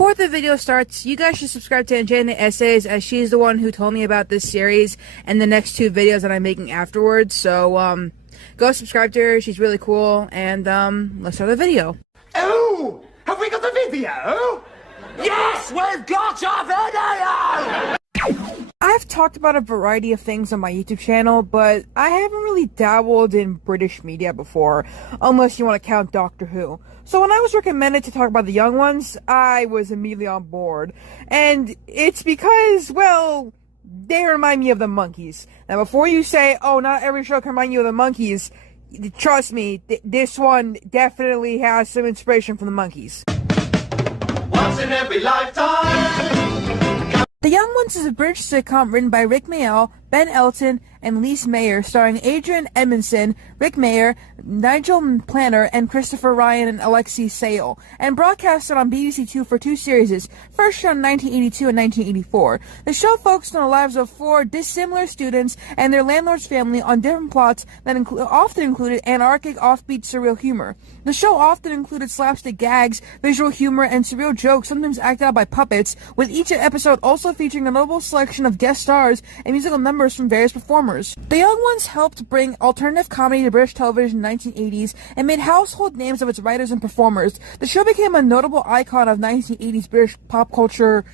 Before the video starts, you guys should subscribe to Enchanted Essays, as she's the one who told me about this series and the next two videos that I'm making afterwards. So, go subscribe to her. She's really cool. And, let's start the video. Oh! Have we got the video? Yes! We've got a video! I've talked about a variety of things on my YouTube channel, but I haven't really dabbled in British media before, unless you want to count Doctor Who. So when I was recommended to talk about the young ones, I was immediately on board. And it's because, well, they remind me of the Monkees. Now before you say, oh, not every show can remind you of the Monkees, trust me, this one definitely has some inspiration from the Monkees. Once in every lifetime. The Young Ones is a British sitcom written by Rick Mayall, Ben Elton, and Lise Mayer, starring Adrian Edmondson, Rick Mayer, Nigel Planner, and Christopher Ryan and Alexei Sale, and broadcasted on BBC Two for two series, first shown in 1982 and 1984. The show focused on the lives of four dissimilar students and their landlord's family on different plots that often included anarchic, offbeat, surreal humor. The show often included slapstick gags, visual humor, and surreal jokes, sometimes acted out by puppets, with each episode also featuring a notable selection of guest stars and musical numbers from various performers. The Young Ones helped bring alternative comedy to British television in the 1980s and made household names of its writers and performers. The show became a notable icon of 1980s British pop culture.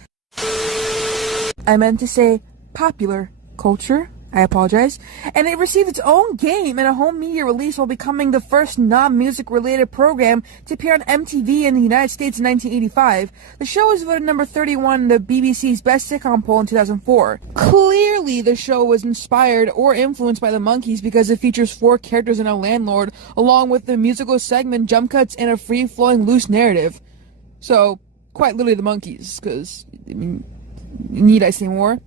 I meant to say popular culture. I apologize. And it received its own game and a home media release while becoming the first non-music related program to appear on MTV in the United States in 1985. The show was voted number 31 in the BBC's Best Sitcom poll in 2004. Clearly, the show was inspired or influenced by the Monkees because it features four characters and a landlord, along with the musical segment, jump cuts, and a free-flowing loose narrative. So, quite literally the Monkees, because, I mean, need I say more?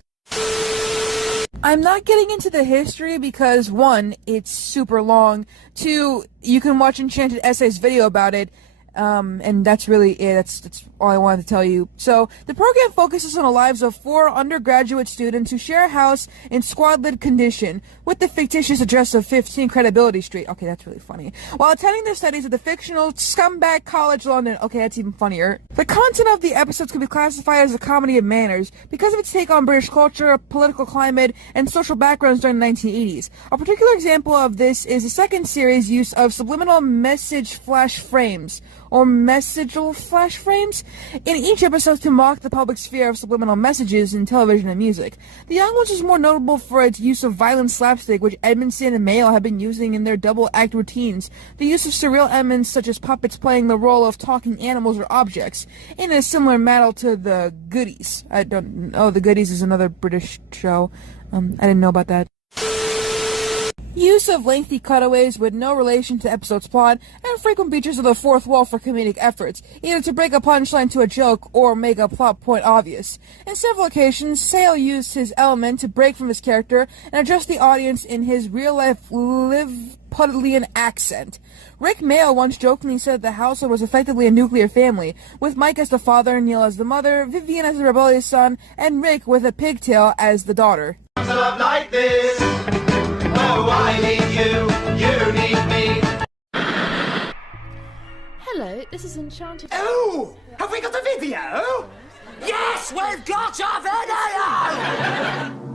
I'm not getting into the history because, one, it's super long. Two, you can watch Enchanted Essays video about it. And that's really it. That's all I wanted to tell you. So, the program focuses on the lives of four undergraduate students who share a house in squalid condition with the fictitious address of 15 Credibility Street. Okay, that's really funny. While attending their studies at the fictional scumbag college London. Okay, that's even funnier. The content of the episodes could be classified as a comedy of manners because of its take on British culture, political climate, and social backgrounds during the 1980s. A particular example of this is the second series' use of subliminal message flash frames, or messageable flash frames, in each episode to mock the public sphere of subliminal messages in television and music. The Young Ones was more notable for its use of violent slapstick, which Edmondson and Mayall have been using in their double-act routines, the use of surreal elements such as puppets playing the role of talking animals or objects, in a similar manner to The Goodies. The Goodies is another British show. I didn't know about that. Use of lengthy cutaways with no relation to episode's plot, and frequent features of the fourth wall for comedic efforts, either to break a punchline to a joke or make a plot point obvious. In several occasions, Sale used his element to break from his character and address the audience in his real-life Liverpudlian accent. Rick Mayall once jokingly said the household was effectively a nuclear family, with Mike as the father, Neil as the mother, Vivian as the rebellious son, and Rick with a pigtail as the daughter. Love like this. Oh, I need you, you need me. Hello, this is Enchanted. Oh! Have we got the video? Yes, we've got a video!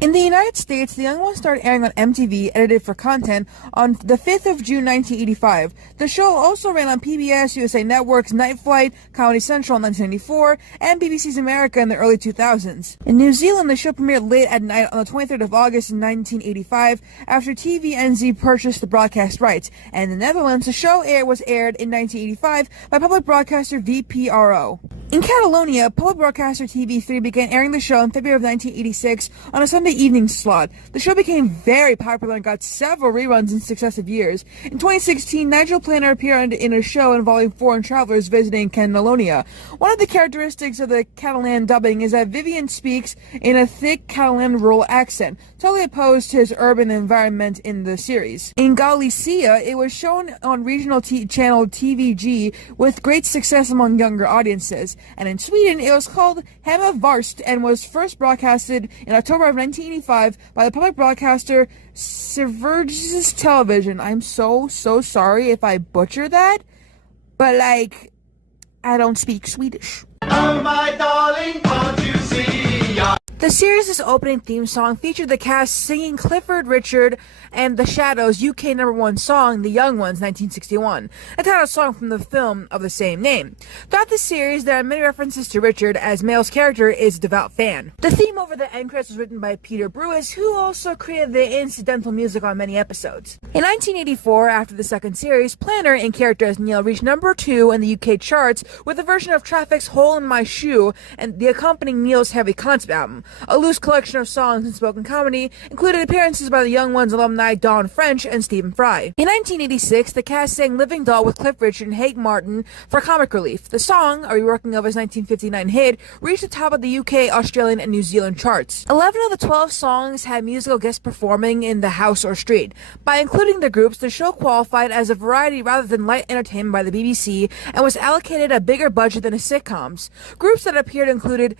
In the United States, The Young Ones started airing on MTV, edited for content, on the 5th of June 1985. The show also ran on PBS, USA Network's Night Flight, Comedy Central in 1994, and BBC's America in the early 2000s. In New Zealand, the show premiered late at night on the 23rd of August in 1985 after TVNZ purchased the broadcast rights, and in the Netherlands, the show was aired in 1985 by public broadcaster VPRO. In Catalonia, public broadcaster TV3 began airing the show in February of 1986 on a Sunday evening slot. The show became very popular and got several reruns in successive years. In 2016, Nigel Planner appeared in a show involving foreign travelers visiting Catalonia. One of the characteristics of the Catalan dubbing is that Vivian speaks in a thick Catalan rural accent, totally opposed to his urban environment in the series. In Galicia, it was shown on regional channel TVG with great success among younger audiences. And in Sweden, it was called Hemma Varst and was first broadcasted in October of of 1985 by the public broadcaster Sveriges Television. I'm so sorry if I butcher that, but like, I don't speak Swedish. Oh, my darling, can't you see? The series' opening theme song featured the cast singing Clifford Richard and the Shadows' UK #1 song, The Young Ones, 1961, a title song from the film of the same name. Throughout the series, there are many references to Richard, as Mayall's character is a devout fan. The theme over the end credits was written by Peter Brewis, who also created the incidental music on many episodes. In 1984, after the second series, Planner, in character as Neil, reached #2 in the UK charts with a version of Traffic's Hole in My Shoe and the accompanying Neil's Heavy Concept album. A loose collection of songs and spoken comedy included appearances by the Young Ones alumni Dawn French and Stephen Fry. In 1986, the cast sang Living Doll with Cliff Richard and Hank Martin for comic relief. The song, a reworking of his 1959 hit, reached the top of the UK, Australian, and New Zealand charts. 11 of the 12 songs had musical guests performing in the house or street. By including the groups, the show qualified as a variety rather than light entertainment by the BBC and was allocated a bigger budget than its sitcoms. Groups that appeared included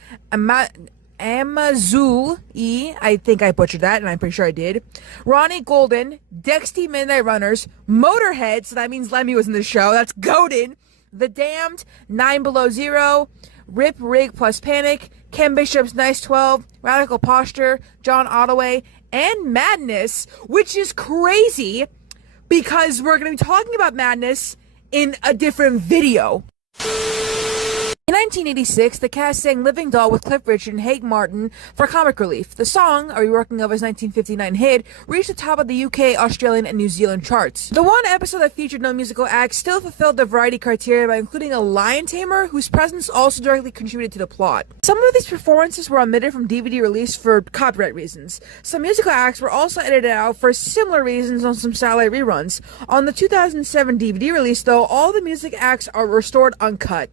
Amazul E, I think I butchered that, and I'm pretty sure I did. Ronnie Golden, Dexty Midnight Runners, Motorhead, so that means Lemmy was in the show, that's Godin, The Damned, 9 Below Zero, Rip Rig Plus Panic, Ken Bishop's Nice 12, Radical Posture, John Ottaway, and Madness, which is crazy because we're going to be talking about Madness in a different video. In 1986, the cast sang Living Doll with Cliff Richard and Hank Martin for comic relief. The song, a reworking of his 1959 hit, reached the top of the UK, Australian, and New Zealand charts. The one episode that featured no musical acts still fulfilled the variety criteria by including a lion tamer whose presence also directly contributed to the plot. Some of these performances were omitted from DVD release for copyright reasons. Some musical acts were also edited out for similar reasons on some satellite reruns. On the 2007 DVD release, though, all the music acts are restored uncut.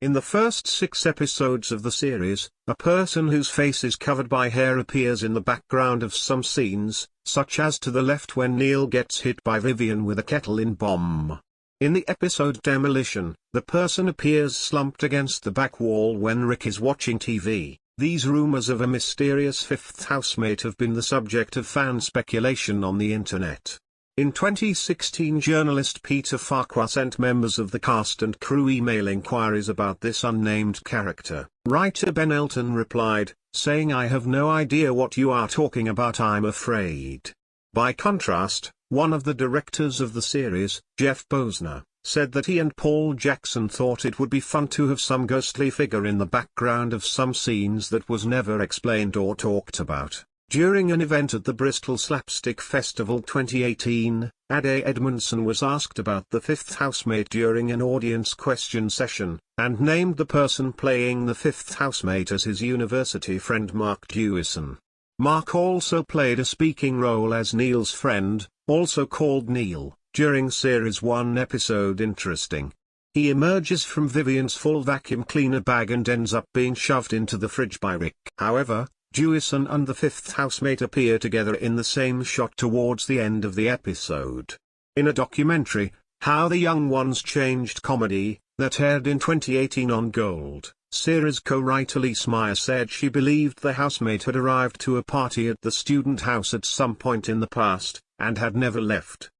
In the first 6 episodes of the series, a person whose face is covered by hair appears in the background of some scenes, such as to the left when Neil gets hit by Vivian with a kettle bomb. In the episode Demolition, the person appears slumped against the back wall when Rick is watching TV. These rumors of a mysterious fifth housemate have been the subject of fan speculation on the internet. In 2016, journalist Peter Farquhar sent members of the cast and crew email inquiries about this unnamed character. Writer Ben Elton replied, saying, "I have no idea what you are talking about, I'm afraid." By contrast, one of the directors of the series, Jeff Posner, said that he and Paul Jackson thought it would be fun to have some ghostly figure in the background of some scenes that was never explained or talked about. During an event at the Bristol Slapstick Festival 2018, Ade Edmondson was asked about the fifth housemate during an audience question session, and named the person playing the fifth housemate as his university friend Mark Jewison. Mark also played a speaking role as Neil's friend, also called Neil, during Series 1 episode Interesting. He emerges from Vivian's full vacuum cleaner bag and ends up being shoved into the fridge by Rick. However, Jewison and the fifth housemate appear together in the same shot towards the end of the episode. In a documentary, How the Young Ones Changed Comedy, that aired in 2018 on Gold, series co-writer Lise Meyer said she believed the housemate had arrived to a party at the student house at some point in the past, and had never left.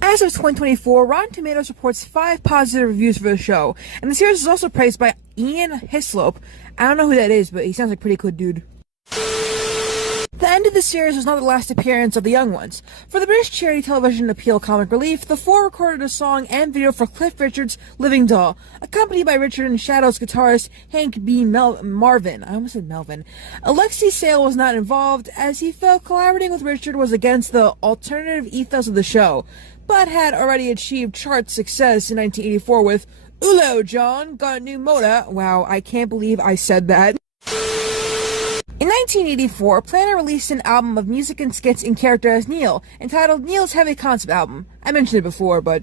As of 2024, Rotten Tomatoes reports 5 positive reviews for the show, and the series is also praised by Ian Hislop. I don't know who that is, but he sounds like a pretty cool dude. The end of the series was not the last appearance of the Young Ones. For the British charity television appeal Comic Relief, the four recorded a song and video for Cliff Richard's Living Doll, accompanied by Richard and Shadow's guitarist Hank B. Marvin. I almost said Melvin. Alexi Sale was not involved, as he felt collaborating with Richard was against the alternative ethos of the show, but had already achieved chart success in 1984 with "Ulo John Got a New Motor." Wow, I can't believe I said that. In 1984, Planner released an album of music and skits in character as Neil, entitled Neil's Heavy Concept Album. I mentioned it before, but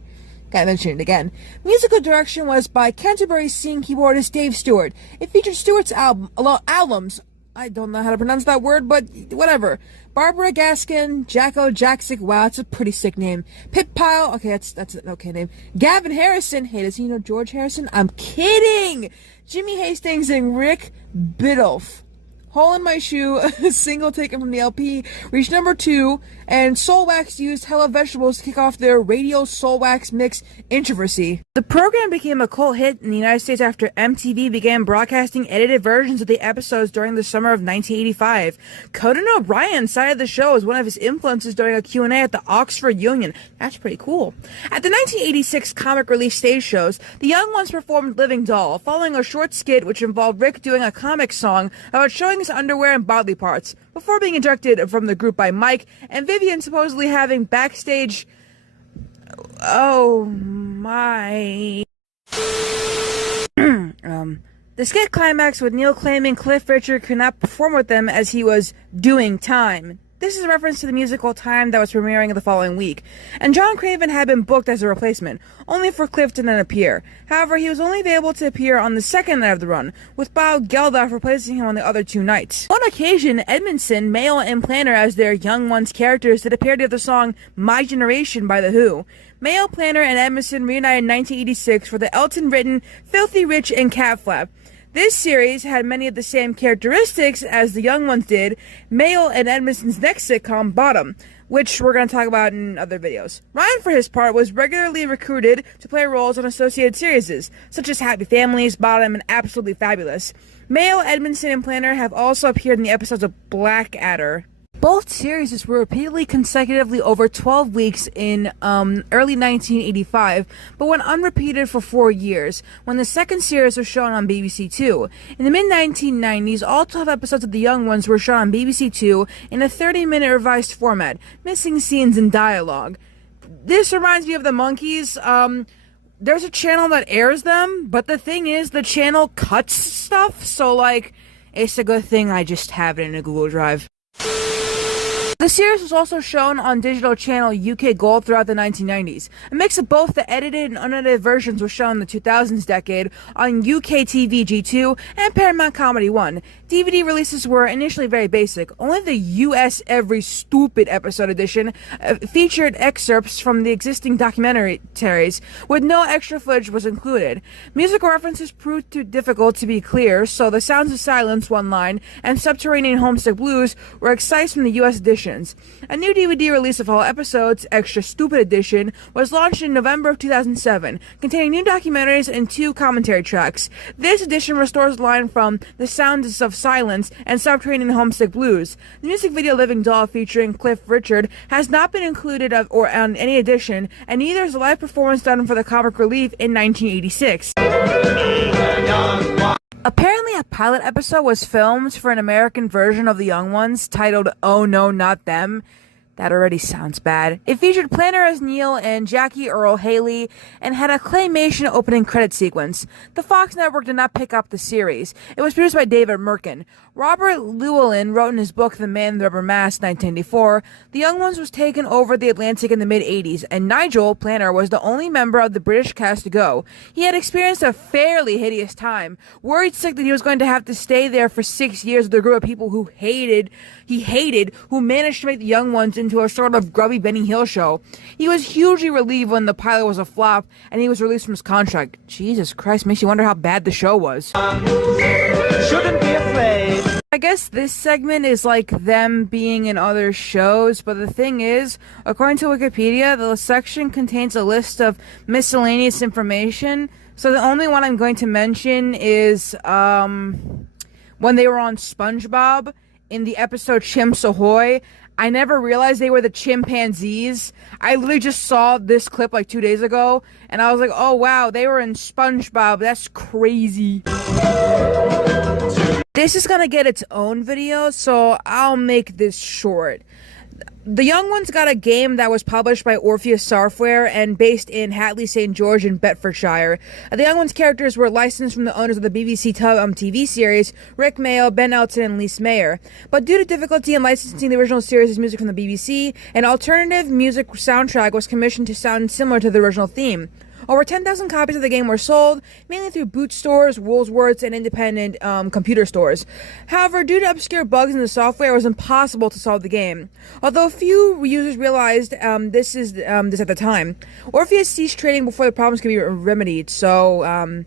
gotta mention it again. Musical direction was by Canterbury singing keyboardist Dave Stewart. It featured Stewart's albums I don't know how to pronounce that word, but whatever. Barbara Gaskin, Jacko Jaksic, wow, that's a pretty sick name. Pip Pile, okay, that's an okay name. Gavin Harrison, hey, does he know George Harrison? I'm kidding! Jimmy Hastings and Rick Biddulph. Hole in My Shoe, a single taken from the LP, reached number 2, and Soul Wax used Hello Vegetables to kick off their Radio Soul Wax mix, Introversy. The program became a cult hit in the United States after MTV began broadcasting edited versions of the episodes during the summer of 1985. Conan O'Brien cited the show as one of his influences during a Q&A at the Oxford Union. That's pretty cool. At the 1986 comic relief stage shows, the Young Ones performed Living Doll, following a short skit which involved Rick doing a comic song about showing his underwear and bodily parts, before being ejected from the group by Mike, and Vivian supposedly having backstage... Oh my... The skit climax with Neil claiming Cliff Richard could not perform with them as he was doing time. This is a reference to the musical Time that was premiering the following week, and John Craven had been booked as a replacement, only for Cliff to then appear. However, he was only able to appear on the second night of the run, with Bob Geldof replacing him on the other 2 nights. On occasion, Edmondson, Mayo, and Planner as their Young Ones characters did a parody of the song My Generation by The Who. Mayo, Planner, and Edmondson reunited in 1986 for the Elton-written Filthy Rich and Cat Flap. This series had many of the same characteristics as the Young Ones did, Mayo and Edmondson's next sitcom, Bottom, which we're going to talk about in other videos. Ryan, for his part, was regularly recruited to play roles on associated series, such as Happy Families, Bottom, and Absolutely Fabulous. Mayo, Edmondson, and Planner have also appeared in the episodes of Blackadder. Both series were repeatedly consecutively over 12 weeks in early 1985, but went unrepeated for 4 years, when the second series was shown on BBC Two. In the mid-1990s, all 12 episodes of The Young Ones were shown on BBC Two in a 30-minute revised format, missing scenes and dialogue. This reminds me of the Monkees. There's a channel that airs them, but the thing is, the channel cuts stuff, so, like, it's a good thing I just have it in a Google Drive. The series was also shown on digital channel UK Gold throughout the 1990s. A mix of both the edited and unedited versions was shown in the 2000s decade on UK TV G2 and Paramount Comedy 1. DVD releases were initially very basic. Only the US Every Stupid Episode edition featured excerpts from the existing documentaries, with no extra footage was included. Musical references proved too difficult to be clear, so The Sounds of Silence, one line, and Subterranean Homesick Blues were excised from the US editions. A new DVD release of all episodes, Extra Stupid Edition, was launched in November of 2007, containing new documentaries and 2 commentary tracks. This edition restores the line from The Sounds of Silence and Subterranean Homesick Blues. The music video Living Doll featuring Cliff Richard has not been included or on any edition, and neither is the live performance done for the comic relief in 1986. Apparently, a pilot episode was filmed for an American version of The Young Ones titled Oh No, Not Them. That already sounds bad. It featured Planner as Neil and Jackie Earl Haley, and had a claymation opening credit sequence. The Fox network did not pick up the series. It was produced by David Merkin. Robert Llewellyn wrote in his book The Man in the Rubber Mask, 1994, The Young Ones was taken over the Atlantic in the mid-80s, and Nigel, Planner, was the only member of the British cast to go. He had experienced a fairly hideous time, worried sick that he was going to have to stay there for 6 years with a group of people who he hated, who managed to make The Young Ones into a sort of grubby Benny Hill show. He was hugely relieved when the pilot was a flop and he was released from his contract. Jesus Christ, makes you wonder how bad the show was. Shouldn't be afraid. I guess this segment is like them being in other shows, but the thing is, according to Wikipedia, the section contains a list of miscellaneous information, so the only one I'm going to mention is when they were on SpongeBob in the episode Chimps Ahoy. I never realized they were the chimpanzees. I literally just saw this clip like 2 days ago, and I was like, oh wow, they were in SpongeBob. That's crazy. This is gonna get its own video, so I'll make this short. The Young Ones got a game that was published by Orpheus Software and based in Hatley St. George in Bedfordshire. The Young Ones characters were licensed from the owners of the BBC TV series, Rick Mayo, Ben Elton, and Lise Mayer. But due to difficulty in licensing the original series' music from the BBC, an alternative music soundtrack was commissioned to sound similar to the original theme. Over 10,000 copies of the game were sold, mainly through boot stores, Woolworths, and independent computer stores. However, due to obscure bugs in the software, it was impossible to solve the game. Although few users realized this at the time. Orpheus ceased trading before the problems could be remedied, so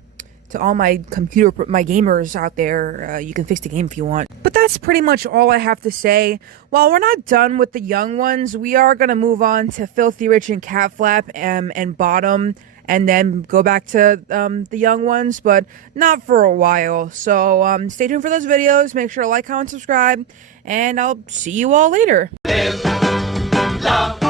to all my gamers out there, you can fix the game if you want. But that's pretty much all I have to say. While we're not done with the young ones, we are going to move on to Filthy Rich and Catflap and Bottom, and then go back to the young ones, but not for a while. So stay tuned for those videos. Make sure to like, comment, subscribe, and I'll see you all later. Live, love,